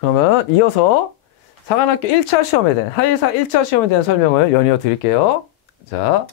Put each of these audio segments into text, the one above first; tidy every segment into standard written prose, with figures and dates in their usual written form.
그러면 이어서 사관학교 1차 시험에 대한, 하이사 1차 시험에 대한 설명을 연이어 드릴게요. 자,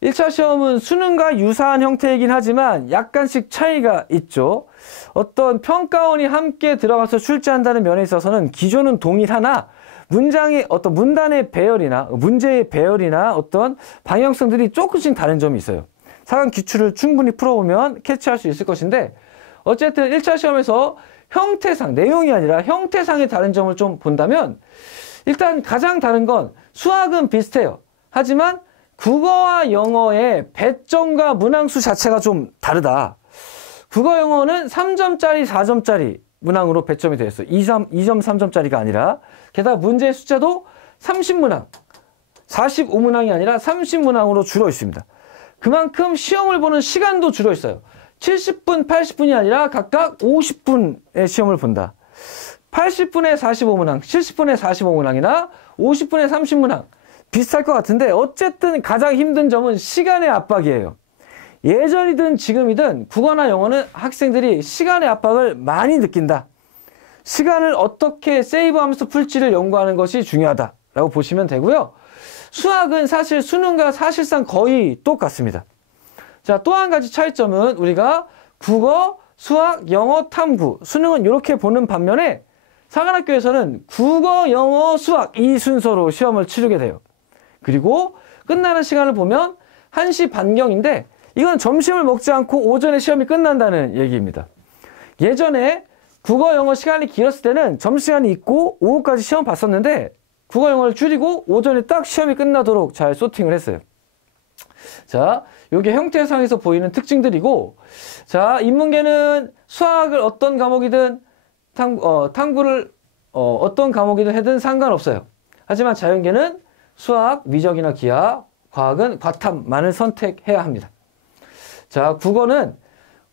1차 시험은 수능과 유사한 형태이긴 하지만 약간씩 차이가 있죠. 어떤 평가원이 함께 들어가서 출제한다는 면에 있어서는 기존은 동일하나 문장의 어떤 문단의 배열이나 문제의 배열이나 어떤 방향성들이 조금씩 다른 점이 있어요. 사관 기출을 충분히 풀어보면 캐치할 수 있을 것인데, 어쨌든 1차 시험에서 형태상, 내용이 아니라 형태상의 다른 점을 좀 본다면, 일단 가장 다른 건 수학은 비슷해요. 하지만 국어와 영어의 배점과 문항수 자체가 좀 다르다. 국어 영어는 3점짜리 4점짜리 문항으로 배점이 되어 있어요. 2점 3점짜리가 아니라. 게다가 문제의 숫자도 30문항, 45문항이 아니라 30문항으로 줄어 있습니다. 그만큼 시험을 보는 시간도 줄어 있어요. 70분, 80분이 아니라 각각 50분의 시험을 본다. 80분에 45문항, 70분에 45문항이나 50분에 30문항. 비슷할 것 같은데 어쨌든 가장 힘든 점은 시간의 압박이에요. 예전이든 지금이든 국어나 영어는 학생들이 시간의 압박을 많이 느낀다. 시간을 어떻게 세이브하면서 풀지를 연구하는 것이 중요하다라고 보시면 되고요. 수학은 사실 수능과 사실상 거의 똑같습니다. 자, 또 한 가지 차이점은 우리가 국어, 수학, 영어, 탐구, 수능은 이렇게 보는 반면에 사관학교에서는 국어, 영어, 수학 이 순서로 시험을 치르게 돼요. 그리고 끝나는 시간을 보면 1시 반경인데 이건 점심을 먹지 않고 오전에 시험이 끝난다는 얘기입니다. 예전에 국어, 영어 시간이 길었을 때는 점심시간이 있고 오후까지 시험 봤었는데 국어, 영어를 줄이고 오전에 딱 시험이 끝나도록 잘 소팅을 했어요. 자, 이게 형태상에서 보이는 특징들이고, 자, 인문계는 수학을 어떤 과목이든 탐구를 어떤 과목이든 해든 상관없어요. 하지만 자연계는 수학, 미적이나 기하, 과학은 과탐만을 선택해야 합니다. 자, 국어는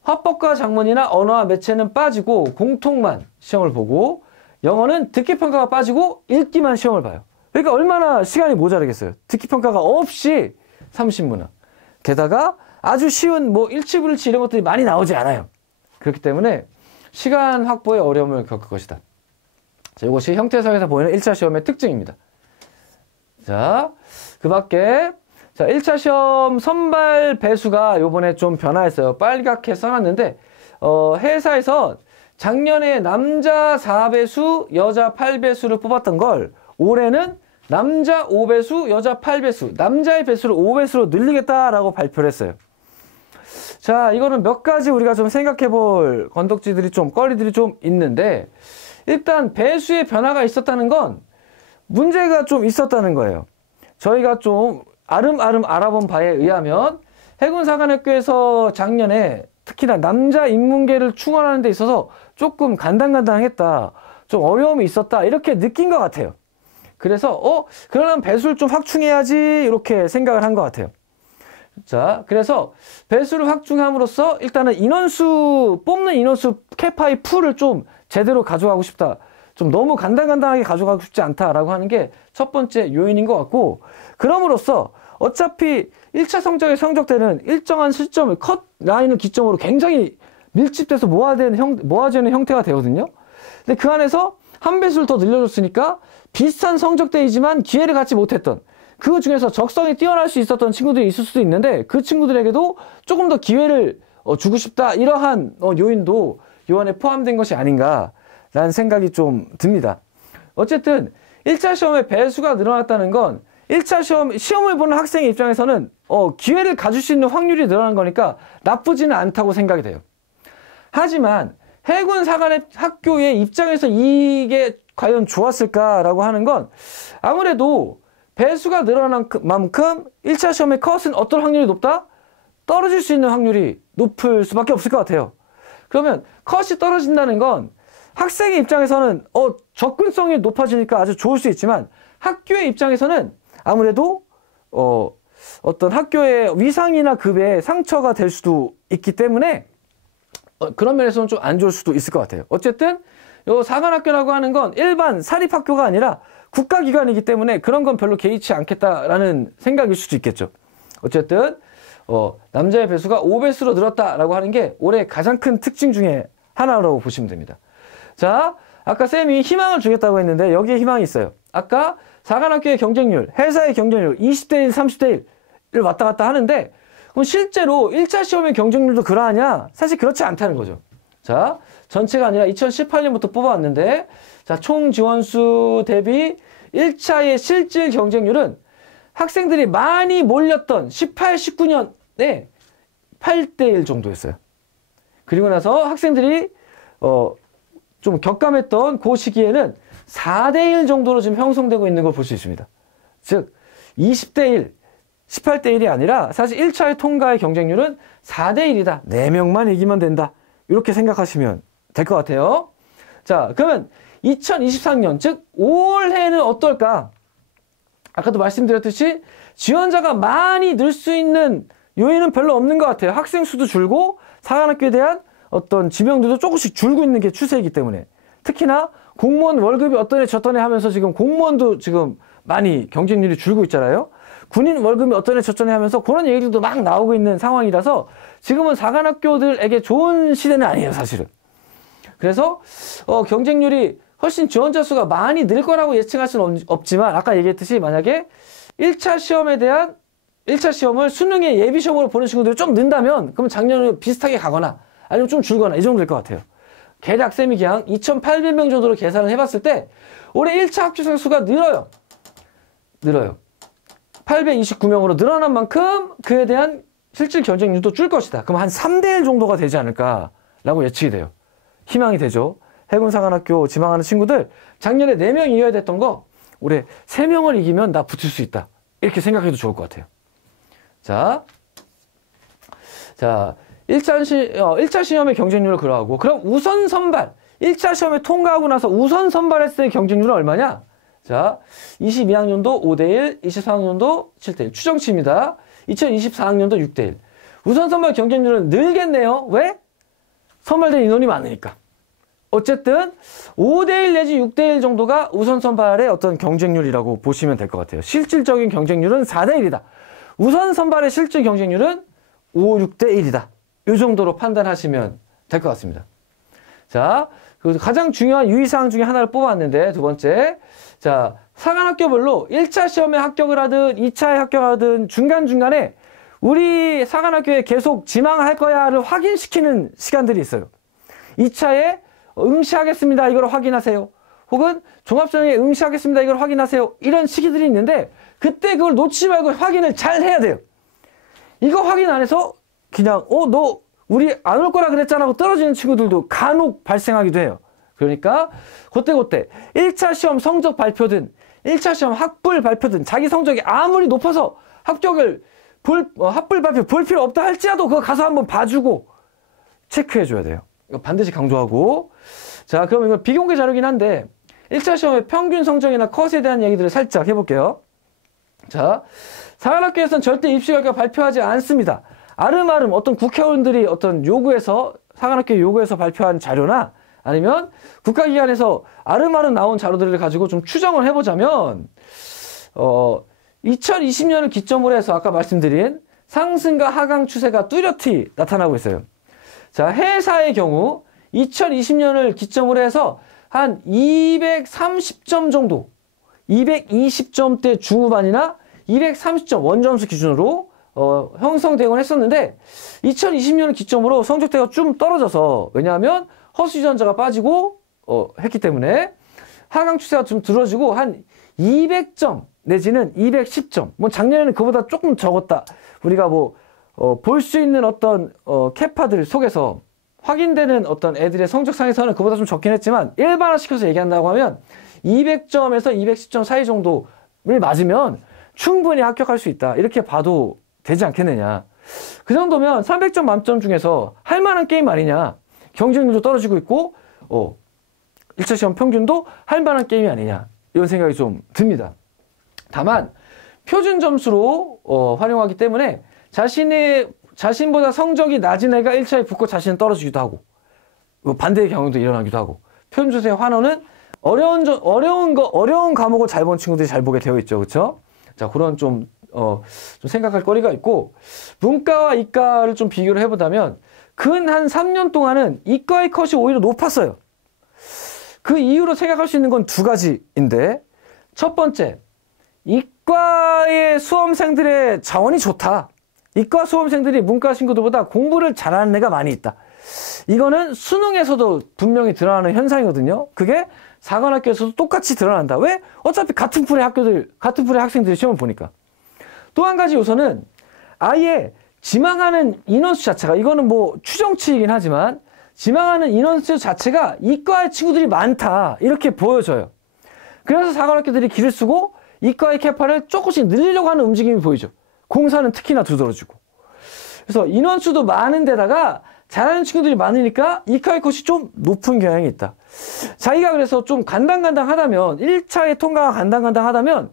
화법과 작문이나 언어와 매체는 빠지고 공통만 시험을 보고, 영어는 듣기평가가 빠지고 읽기만 시험을 봐요. 그러니까 얼마나 시간이 모자라겠어요. 듣기평가가 없이 30문항. 게다가 아주 쉬운 뭐 일치불일치 이런 것들이 많이 나오지 않아요. 그렇기 때문에 시간 확보에 어려움을 겪을 것이다. 자, 이것이 형태상에서 보이는 1차 시험의 특징입니다. 자, 그 밖에, 자, 1차 시험 선발 배수가 요번에 좀 변화했어요. 빨갛게 써놨는데, 회사에서 작년에 남자 4배수, 여자 8배수를 뽑았던 걸 올해는 남자 5배수, 여자 8배수, 남자의 배수를 5배수로 늘리겠다라고 발표를 했어요. 자, 이거는 몇 가지 우리가 좀 생각해 볼 건덕지들이 좀, 거리들이 좀 있는데, 일단 배수의 변화가 있었다는 건 문제가 좀 있었다는 거예요. 저희가 좀 아름아름 알아본 바에 의하면 해군사관학교에서 작년에 특히나 남자 인문계를 충원하는 데 있어서 조금 간당간당했다, 좀 어려움이 있었다, 이렇게 느낀 것 같아요. 그래서 그러면 배수를 좀 확충해야지 이렇게 생각을 한 것 같아요. 자, 그래서 배수를 확충함으로써 일단은 인원수, 뽑는 인원수 캐파이 풀을 좀 제대로 가져가고 싶다, 좀 너무 간당간당하게 가져가고 싶지 않다라고 하는 게 첫 번째 요인인 것 같고, 그럼으로써 어차피 1차 성적의 성적대는 일정한 시점을 컷 라인을 기점으로 굉장히 밀집돼서 모아지는 형태가 되거든요. 근데 그 안에서 한 배수를 더 늘려줬으니까 비슷한 성적대이지만 기회를 갖지 못했던, 그 중에서 적성이 뛰어날 수 있었던 친구들이 있을 수도 있는데 그 친구들에게도 조금 더 기회를 주고 싶다, 이러한 요인도 요 안에 포함된 것이 아닌가라는 생각이 좀 듭니다. 어쨌든 1차 시험에 배수가 늘어났다는 건 1차 시험을 보는 학생의 입장에서는 기회를 가질 수 있는 확률이 늘어난 거니까 나쁘지는 않다고 생각이 돼요. 하지만 해군사관학교의 입장에서 이게 과연 좋았을까라고 하는 건, 아무래도 배수가 늘어난 만큼 1차 시험의 컷은 어떤 확률이 높다? 떨어질 수 있는 확률이 높을 수밖에 없을 것 같아요. 그러면 컷이 떨어진다는 건 학생의 입장에서는 접근성이 높아지니까 아주 좋을 수 있지만, 학교의 입장에서는 아무래도 어떤 학교의 위상이나 급에 상처가 될 수도 있기 때문에 그런 면에서는 좀 안 좋을 수도 있을 것 같아요. 어쨌든 요 사관학교라고 하는 건 일반 사립학교가 아니라 국가기관이기 때문에 그런 건 별로 개의치 않겠다라는 생각일 수도 있겠죠. 어쨌든 남자의 배수가 5배수로 늘었다라고 하는 게 올해 가장 큰 특징 중에 하나라고 보시면 됩니다. 자, 아까 쌤이 희망을 주겠다고 했는데 여기에 희망이 있어요. 아까 사관학교의 경쟁률, 회사의 경쟁률 20대 1, 30대 1을 왔다 갔다 하는데 그럼 실제로 1차 시험의 경쟁률도 그러하냐? 사실 그렇지 않다는 거죠. 자, 전체가 아니라 2018년부터 뽑아왔는데 자, 총 지원수 대비 1차의 실질 경쟁률은 학생들이 많이 몰렸던 18, 19년에 8대 1 정도였어요. 그리고 나서 학생들이 좀 격감했던 그 시기에는 4대 1 정도로 지금 형성되고 있는 걸 볼 수 있습니다. 즉 20대 1, 18대 1이 아니라 사실 1차의 통과의 경쟁률은 4대 1이다. 4명만 이기면 된다. 이렇게 생각하시면 될 것 같아요. 자, 그러면 2023년, 즉 올해는 어떨까? 아까도 말씀드렸듯이 지원자가 많이 늘 수 있는 요인은 별로 없는 것 같아요. 학생 수도 줄고 사관학교에 대한 어떤 지명도도 조금씩 줄고 있는 게 추세이기 때문에 특히나 공무원 월급이 어떤 애 저떤 애 하면서 지금 공무원도 지금 많이 경쟁률이 줄고 있잖아요. 군인 월급이 어떤 애 저떤 애 하면서 그런 얘기들도 막 나오고 있는 상황이라서 지금은 사관학교들에게 좋은 시대는 아니에요, 사실은. 그래서 경쟁률이 훨씬 지원자 수가 많이 늘 거라고 예측할 수는 없지만 아까 얘기했듯이 만약에 1차 시험을 수능의 예비 시험으로 보는 친구들이 좀 는다면 그럼 작년에 비슷하게 가거나 아니면 좀 줄거나 이 정도 될 것 같아요. 대략 쌤이 그냥 2,800명 정도로 계산을 해봤을 때 올해 1차 합격생 수가 늘어요. 829명으로 늘어난 만큼 그에 대한 실질 경쟁률도 줄 것이다. 그럼 한 3대 1 정도가 되지 않을까라고 예측이 돼요. 희망이 되죠. 해군사관학교 지망하는 친구들 작년에 4명 이겨야 됐던 거 올해 3명을 이기면 나 붙을 수 있다. 이렇게 생각해도 좋을 것 같아요. 자, 1차 시험의 경쟁률을 그러하고 그럼 우선 선발 1차 시험에 통과하고 나서 우선 선발했을 때 경쟁률은 얼마냐? 자, 22학년도 5대1, 24학년도 7대1 추정치입니다. 2024학년도 6대1 우선 선발 경쟁률은 늘겠네요. 왜? 선발된 인원이 많으니까. 어쨌든 5대1 내지 6대1 정도가 우선 선발의 어떤 경쟁률이라고 보시면 될 것 같아요. 실질적인 경쟁률은 4대1이다. 우선 선발의 실질 경쟁률은 5, 6대1이다. 이 정도로 판단하시면 될 것 같습니다. 자, 가장 중요한 유의사항 중에 하나를 뽑았는데 두 번째. 자, 사관학교별로 1차 시험에 합격을 하든 2차에 합격을 하든 중간중간에 우리 사관학교에 계속 지망을 할 거야를 확인시키는 시간들이 있어요. 2차에 응시하겠습니다. 이걸 확인하세요. 혹은 종합전형에 응시하겠습니다. 이걸 확인하세요. 이런 시기들이 있는데 그때 그걸 놓치지 말고 확인을 잘 해야 돼요. 이거 확인 안 해서 그냥 너 우리 안 올 거라 그랬잖아 하고 떨어지는 친구들도 간혹 발생하기도 해요. 그러니까 그때 1차 시험 성적 발표든 1차 시험 학불 발표든 자기 성적이 아무리 높아서 합격을 합불 발표 볼 필요 없다 할지라도 그거 가서 한번 봐주고 체크해 줘야 돼요. 이거 반드시 강조하고. 자, 그럼 이건 비공개 자료긴 한데 1차 시험의 평균 성적이나 컷에 대한 얘기들을 살짝 해볼게요. 자, 사관학교에서는 절대 입시 결과 발표하지 않습니다. 아름아름 어떤 국회의원들이 어떤 사관학교 요구에서 발표한 자료나 아니면 국가기관에서 아름아름 나온 자료들을 가지고 좀 추정을 해보자면 2020년을 기점으로 해서 아까 말씀드린 상승과 하강 추세가 뚜렷이 나타나고 있어요. 자, 해사의 경우 2020년을 기점으로 해서 한 230점 정도 220점대 중후반이나 230점 원점수 기준으로 형성되곤 했었는데 2020년을 기점으로 성적대가 좀 떨어져서 왜냐하면 허수 유전자가 빠지고 했기 때문에 하강 추세가 좀 들어지고 한 200점 내지는 210점 뭐 작년에는 그보다 조금 적었다. 우리가 볼 수 있는 어떤 캐파들 속에서 확인되는 어떤 애들의 성적상에서는 그보다 좀 적긴 했지만 일반화시켜서 얘기한다고 하면 200점에서 210점 사이 정도를 맞으면 충분히 합격할 수 있다. 이렇게 봐도 되지 않겠느냐. 그 정도면 300점 만점 중에서 할 만한 게임 아니냐. 경쟁률도 떨어지고 있고 1차 시험 평균도 할 만한 게임이 아니냐. 이런 생각이 좀 듭니다. 다만 표준 점수로 활용하기 때문에 자신보다 성적이 낮은 애가 1차에 붙고 자신은 떨어지기도 하고 반대의 경우도 일어나기도 하고 표준 점수의 환원은 어려운 과목을 잘 본 친구들이 잘 보게 되어 있죠. 그렇죠? 자, 그런 좀 생각할 거리가 있고 문과와 이과를 좀 비교를 해보자면 근 한 3년 동안은 이과의 컷이 오히려 높았어요. 그 이유로 생각할 수 있는 건 두 가지인데, 첫 번째, 이과의 수험생들의 자원이 좋다. 이과 수험생들이 문과 친구들보다 공부를 잘하는 애가 많이 있다. 이거는 수능에서도 분명히 드러나는 현상이거든요. 그게 사관학교에서도 똑같이 드러난다. 왜? 어차피 같은 풀의 학생들이 시험을 보니까. 또 한 가지 요소는 아예 지망하는 인원수 자체가, 이거는 뭐 추정치이긴 하지만 지망하는 인원수 자체가 이과의 친구들이 많다, 이렇게 보여져요. 그래서 사관학교들이 기를 쓰고 이과의 캐파를 조금씩 늘리려고 하는 움직임이 보이죠. 공사는 특히나 두드러지고. 그래서 인원수도 많은 데다가 잘하는 친구들이 많으니까 이과의 컷이 좀 높은 경향이 있다. 자기가 그래서 좀 간당간당하다면, 1차의 통과가 간당간당하다면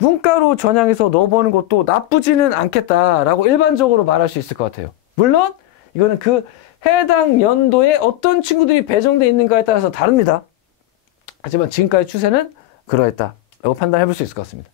문과로 전향해서 넣어보는 것도 나쁘지는 않겠다라고 일반적으로 말할 수 있을 것 같아요. 물론 이거는 그 해당 연도에 어떤 친구들이 배정되어 있는가에 따라서 다릅니다. 하지만 지금까지 추세는 그러했다라고 판단해 볼 수 있을 것 같습니다.